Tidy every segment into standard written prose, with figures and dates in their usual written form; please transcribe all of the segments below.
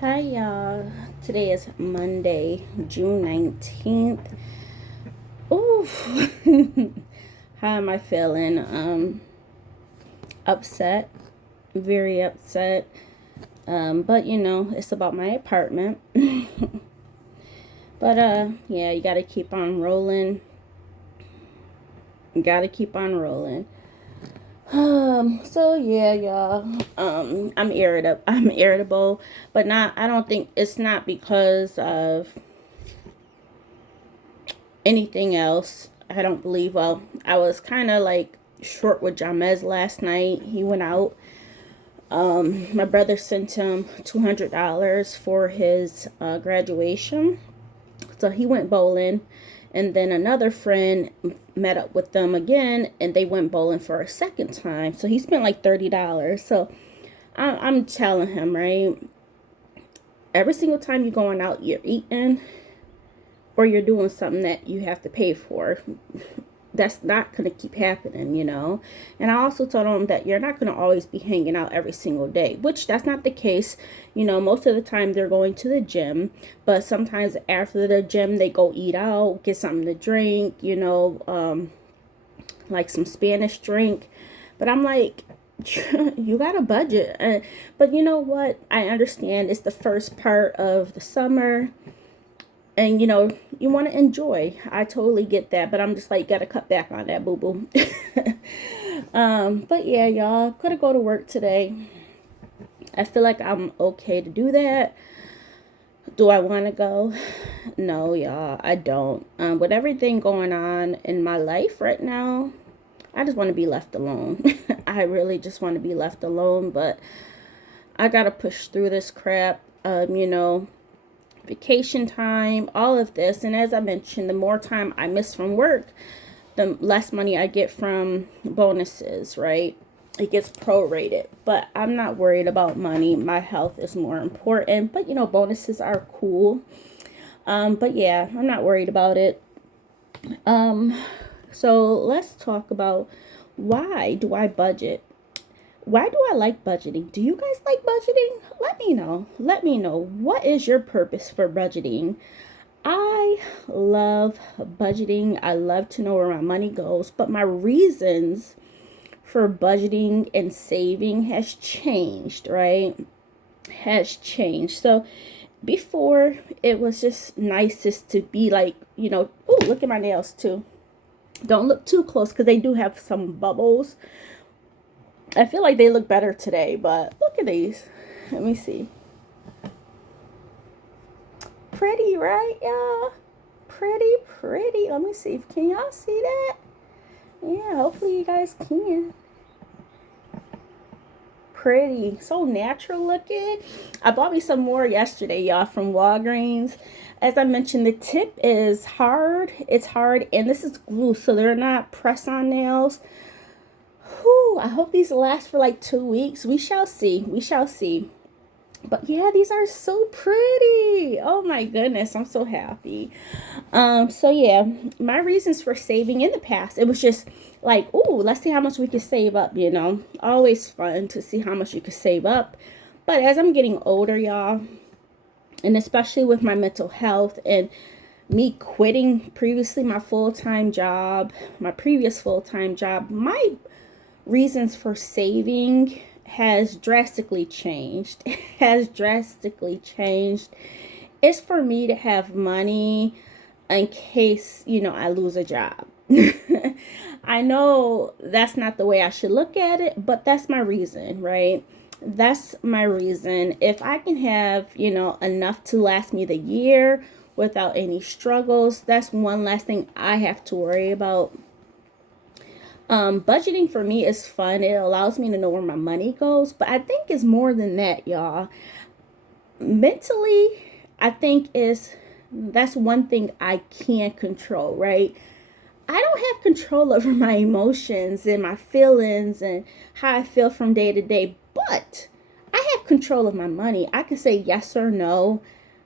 Hi y'all. Today is Monday, June 19th. Ooh. How am I feeling? Upset. Very upset. But it's about my apartment. But yeah, you gotta keep on rolling. You gotta keep on rolling. So yeah, y'all. I'm irritable. I'm irritable, but not. I don't think it's not because of anything else. I don't believe. Well, I was kind of like short with Jamez last night. He went out. My brother sent him $200 for his graduation, so he went bowling, and then another friend met up with them again, and they went bowling for a second time. So he spent like $30. So I'm telling him, right, every single time you're going out, you're eating or you're doing something that you have to pay for. That's not going to keep happening. And I also told them that you're not going to always be hanging out every single day, which that's not the case. Most of the time they're going to the gym, but sometimes after the gym they go eat out, get something to drink, like some Spanish drink. But I'm like, you got a budget. But you know what? I understand it's the first part of the summer, and you want to enjoy. I totally get that, but I'm just like, gotta cut back on that, boo boo. But yeah, y'all, gotta go to work today. I feel like I'm okay to do that. Do I want to go? No, y'all, I don't. With everything going on in my life right now, I just want to be left alone. I really just want to be left alone, but I gotta push through this crap. Vacation time, all of this. And as I mentioned, the more time I miss from work, the less money I get from bonuses, right? It gets prorated. But I'm not worried about money. My health is more important. But bonuses are cool. But yeah, I'm not worried about it. Um, so let's talk about, why do I budget? Why do I like budgeting? Do you guys like budgeting? Let me know. Let me know. What is your purpose for budgeting? I love budgeting. I love to know where my money goes, but my reasons for budgeting and saving has changed, right? Has changed. So before, it was just nicest to be like, oh, look at my nails too. Don't look too close because they do have some bubbles. I feel like they look better today, but look at these. Let me see. Pretty, right, y'all? Pretty, pretty. Let me see. Can y'all see that? Yeah, hopefully you guys can. Pretty. So natural looking. I bought me some more yesterday, y'all, from Walgreens. As I mentioned, the tip is hard. It's hard, and this is glue, so they're not press-on nails. Whew, I hope these last for like 2 weeks. We shall see. We shall see. But yeah, these are so pretty. Oh my goodness, I'm so happy. So yeah, my reasons for saving in the past, it was just like, oh, let's see how much we can save up. Always fun to see how much you can save up. But as I'm getting older, y'all, and especially with my mental health and me quitting previously my full-time job, my previous full-time job, my reasons for saving has drastically changed. It has drastically changed. It's for me to have money in case, I lose a job. I know that's not the way I should look at it, but that's my reason, right? That's my reason. If I can have, enough to last me the year without any struggles, that's one last thing I have to worry about. Budgeting for me is fun. It allows me to know where my money goes, but I think it's more than that, y'all. Mentally, I think is that's one thing I can't control, right? I don't have control over my emotions and my feelings and how I feel from day to day, but I have control of my money. I can say yes or no,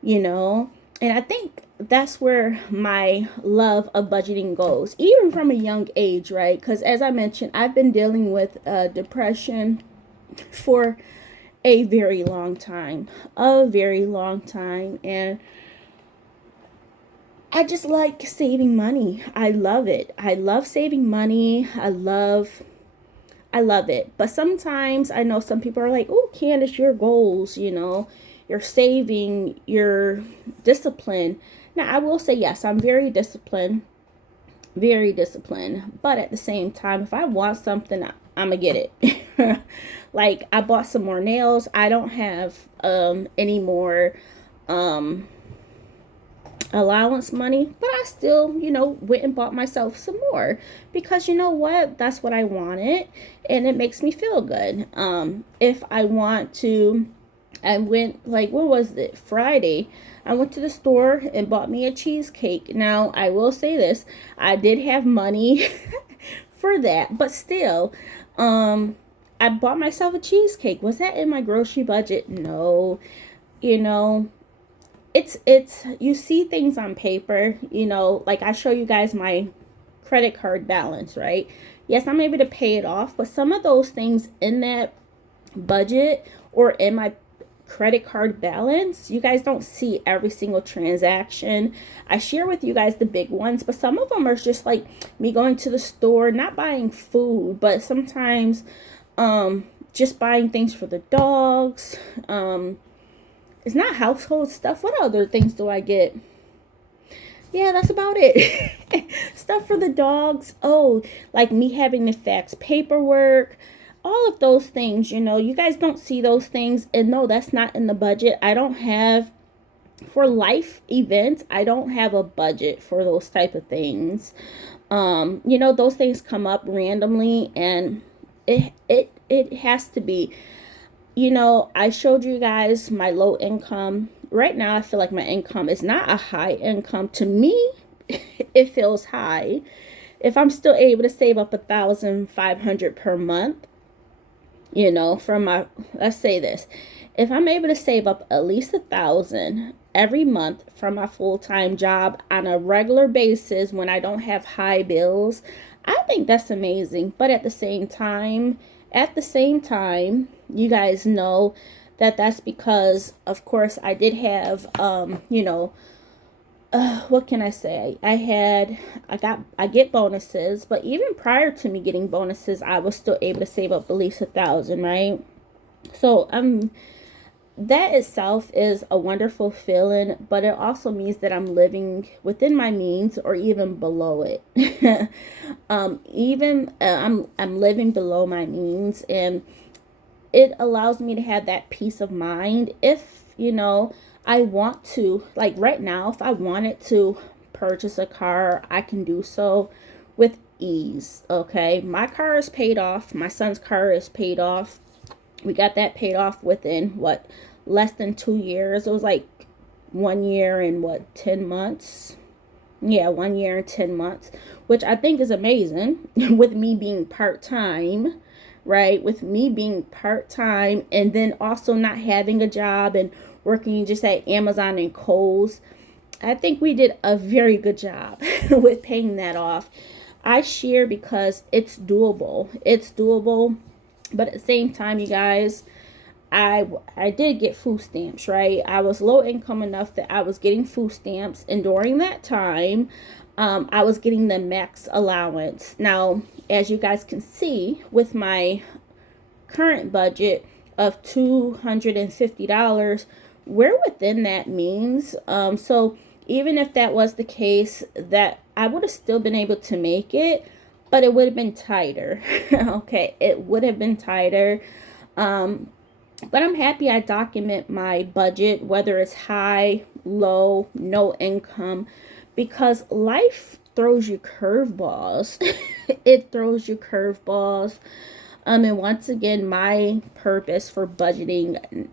you know, and I think that's where my love of budgeting goes, even from a young age, right? Because as I mentioned, I've been dealing with depression for a very long time, a very long time. And I just like saving money. I love it. I love saving money. I love it. But sometimes I know some people are like, oh, Candace, your goals, your saving, your discipline. Now, I will say, yes, I'm very disciplined. But at the same time, if I want something, I'm going to get it. Like, I bought some more nails. I don't have any more um, allowance money, but I still, went and bought myself some more because you know what? That's what I wanted and it makes me feel good. If I want to, I went, like, what was it? Friday. I went to the store and bought me a cheesecake. Now, I will say this, I did have money for that, but still, I bought myself a cheesecake. Was that in my grocery budget? No. You know, it's you see things on paper, like I show you guys my credit card balance, right? Yes, I'm able to pay it off, but some of those things in that budget or in my credit card balance, you guys don't see every single transaction. I share with you guys the big ones, but some of them are just like me going to the store, not buying food, but sometimes just buying things for the dogs. It's not household stuff. What other things do I get? Yeah, that's about it. Stuff for the dogs. Oh, like me having to fax paperwork. All of those things, you guys don't see those things. And no, that's not in the budget. I don't have, for life events, I don't have a budget for those type of things. Those things come up randomly and it has to be. I showed you guys my low income. Right now, I feel like my income is not a high income. To me, it feels high. If I'm still able to save up 1,500 per month, from my, let's say this, if I'm able to save up at least 1,000 every month from my full-time job on a regular basis when I don't have high bills, I think that's amazing. But at the same time, you guys know that that's because, of course, I did have, what can I say? I get bonuses, but even prior to me getting bonuses, I was still able to save up at least 1,000, right? So, that itself is a wonderful feeling, but it also means that I'm living within my means or even below it. I'm living below my means, and it allows me to have that peace of mind. If I want to, like right now, if I wanted to purchase a car, I can do so with ease. Okay, my car is paid off, my son's car is paid off. We got that paid off within what, less than 2 years. It was like 1 year and what, 10 months. Yeah, 1 year and 10 months, which I think is amazing with me being part-time, right? With me being part-time and then also not having a job and working just at Amazon and Kohl's. I think we did a very good job with paying that off. I share because it's doable. It's doable. But at the same time, you guys, I did get food stamps, right? I was low income enough that I was getting food stamps, and during that time, I was getting the max allowance. Now, as you guys can see, with my current budget of $250, we're within that means. So even if that was the case, that I would have still been able to make it, but it would have been tighter. Okay, it would have been tighter. But I'm happy I document my budget, whether it's high, low, no income, because life throws you curveballs. It throws you curveballs. And once again, my purpose for budgeting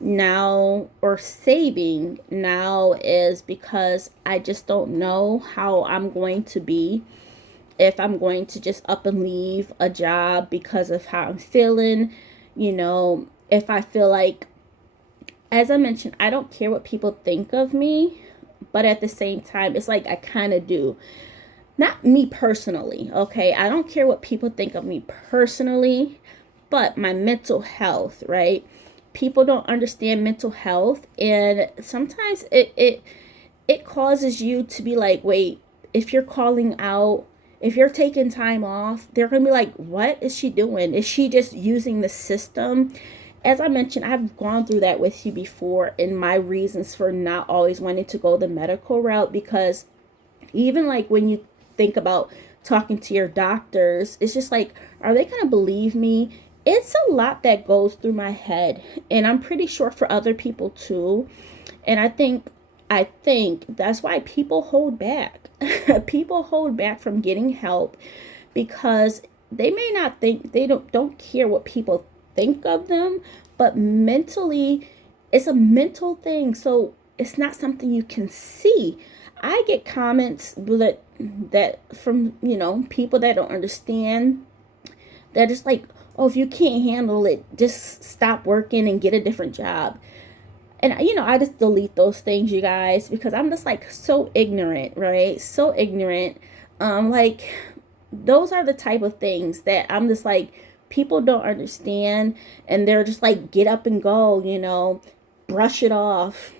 now or saving now is because I just don't know how I'm going to be, if I'm going to just up and leave a job because of how I'm feeling, if I feel like, as I mentioned, I don't care what people think of me, but at the same time, it's like I kind of do. Not me personally, okay? I don't care what people think of me personally, but my mental health, right? people don't understand mental health, and sometimes it causes you to be like, wait, if you're calling out, if you're taking time off, they're going to be like, what is she doing? Is she just using the system? As I mentioned, I've gone through that with you before in my reasons for not always wanting to go the medical route, because even like when you think about talking to your doctors, it's just like, are they going to believe me? It's a lot that goes through my head, and I'm pretty sure for other people too. And I think that's why people hold back. People hold back from getting help because they may not think, they don't care what people think of them, but mentally it's a mental thing. So it's not something you can see. I get comments that from, people that don't understand. They're just like, oh, if you can't handle it, just stop working and get a different job. And I just delete those things, you guys, because I'm just like so ignorant, right? So ignorant. Like, those are the type of things that I'm just like, people don't understand, and they're just like, get up and go, brush it off.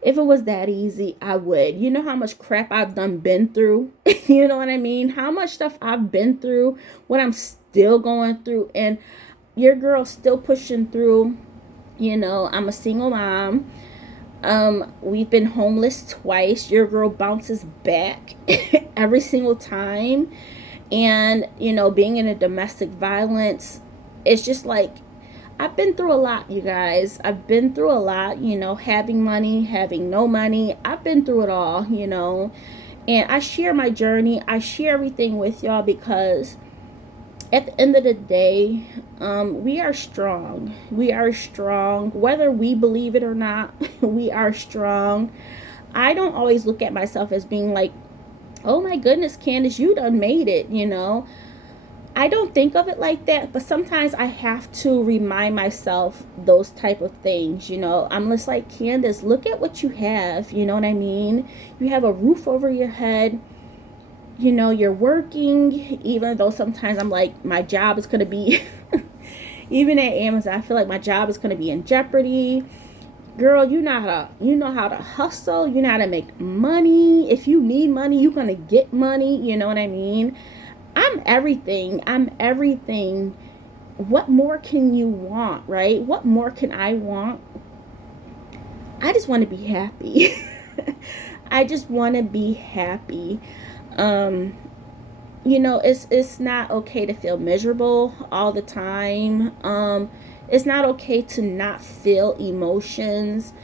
If it was that easy, I would. You know how much crap I've been through? You know what I mean? How much stuff I've been through, what I'm still going through, and your girl's still pushing through. I'm a single mom. We've been homeless twice. Your girl bounces back every single time. And, being in a domestic violence, it's just like, I've been through a lot, you guys. I've been through a lot, having money, having no money. I've been through it all, And I share my journey. I share everything with y'all because at the end of the day, we are strong. We are strong. Whether we believe it or not, we are strong. I don't always look at myself as being like, oh my goodness, Candace, you done made it, I don't think of it like that, but sometimes I have to remind myself those type of things, I'm just like, Candace, look at what you have, you know what I mean? You have a roof over your head. You're working, even though sometimes I'm like, my job is going to be, even at Amazon, I feel like my job is going to be in jeopardy. Girl, you know how to hustle. You know how to make money. If you need money, you're going to get money. You know what I mean? I'm everything. What more can you want, right? What more can I want? I just want to be happy. I just want to be happy. It's not okay to feel miserable all the time. It's not okay to not feel emotions.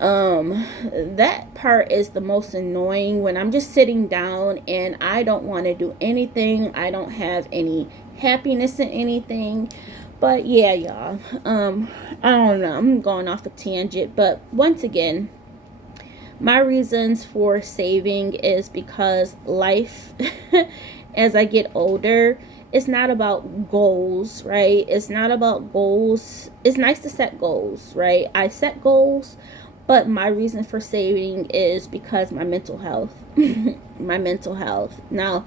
That part is the most annoying, when I'm just sitting down and I don't want to do anything. I don't have any happiness in anything. But yeah, y'all, I don't know, I'm going off a tangent, but once again, my reasons for saving is because life, as I get older, it's not about goals, right? It's not about goals. It's nice to set goals, right? I set goals, but my reason for saving is because my mental health. My mental health. Now,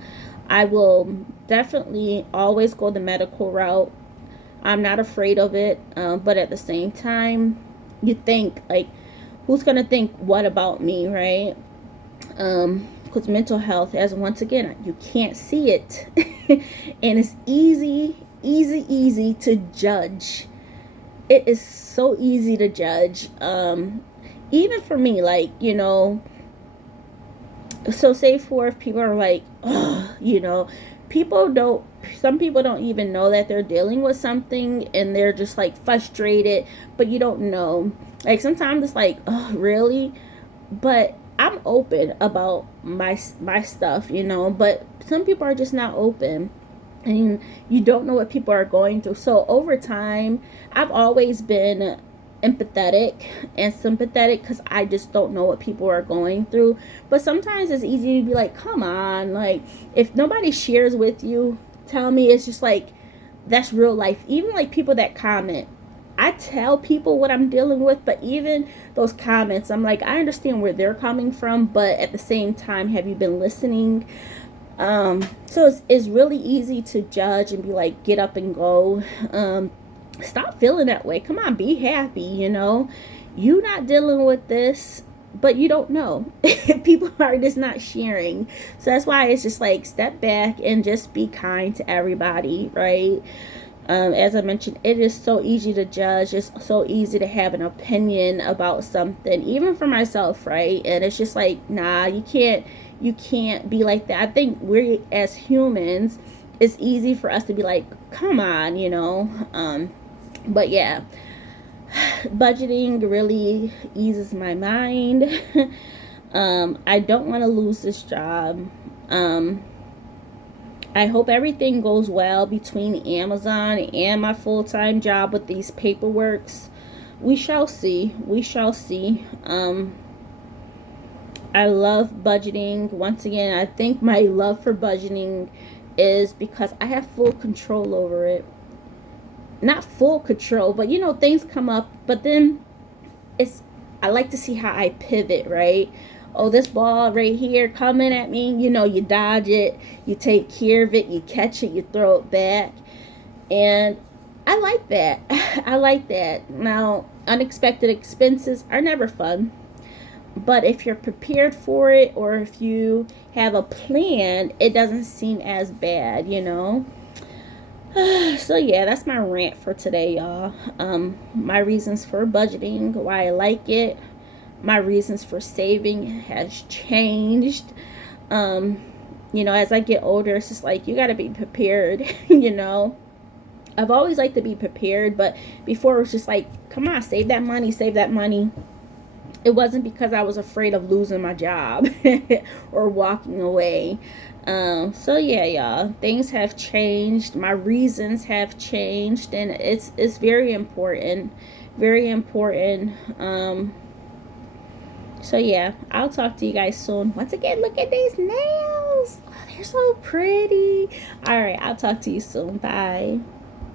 I will definitely always go the medical route. I'm not afraid of it, but at the same time, you think, like, who's going to think what about me, right? Because mental health, as once again, you can't see it. And it's easy to judge. It is so easy to judge. Even for me, like, so say for if people are like, oh, some people don't even know that they're dealing with something, and they're just like frustrated, but you don't know. Like, sometimes it's like, oh, really? But I'm open about my stuff, but some people are just not open, and you don't know what people are going through. So over time, I've always been empathetic and sympathetic because I just don't know what people are going through. But sometimes it's easy to be like, come on, like, if nobody shares with you, tell me. It's just like, that's real life. Even like people that comment, I tell people what I'm dealing with, but even those comments, I'm like, I understand where they're coming from, but at the same time, have you been listening? So it's really easy to judge and be like, get up and go. Stop feeling that way. Come on, be happy, you know. You not dealing with this, but you don't know. People are just not sharing. So that's why it's just like step back and just be kind to everybody, right? As I mentioned, it is so easy to judge. It's so easy to have an opinion about something, even for myself, right? And it's just like, nah, you can't be like that. I think we're as humans, it's easy for us to be like, come on, you know. But yeah, budgeting really eases my mind. I don't want to lose this job. Um, I hope everything goes well between Amazon and my full-time job with these paperworks. We shall see. We shall see. I love budgeting. Once again, I think my love for budgeting is because I have full control over it. Not full control, but you know, things come up, but then it's I like to see how I pivot, right? Oh, this ball right here coming at me, you know, you dodge it, you take care of it, you catch it, you throw it back. And I like that. I like that. Now, unexpected expenses are never fun, but if you're prepared for it or if you have a plan, it doesn't seem as bad, you know. So yeah, that's my rant for today, y'all. My reasons for budgeting, why I like it, my reasons for saving has changed. Um, you know, as I get older, it's just like you got to be prepared. You know, I've always liked to be prepared, but before it was just like, come on, save that money, save that money. It wasn't because I was afraid of losing my job or walking away. So yeah, y'all, things have changed. My reasons have changed, and it's very important, very important. So yeah, I'll talk to you guys soon. Once again, look at these nails. Oh, they're so pretty. All right, I'll talk to you soon. Bye.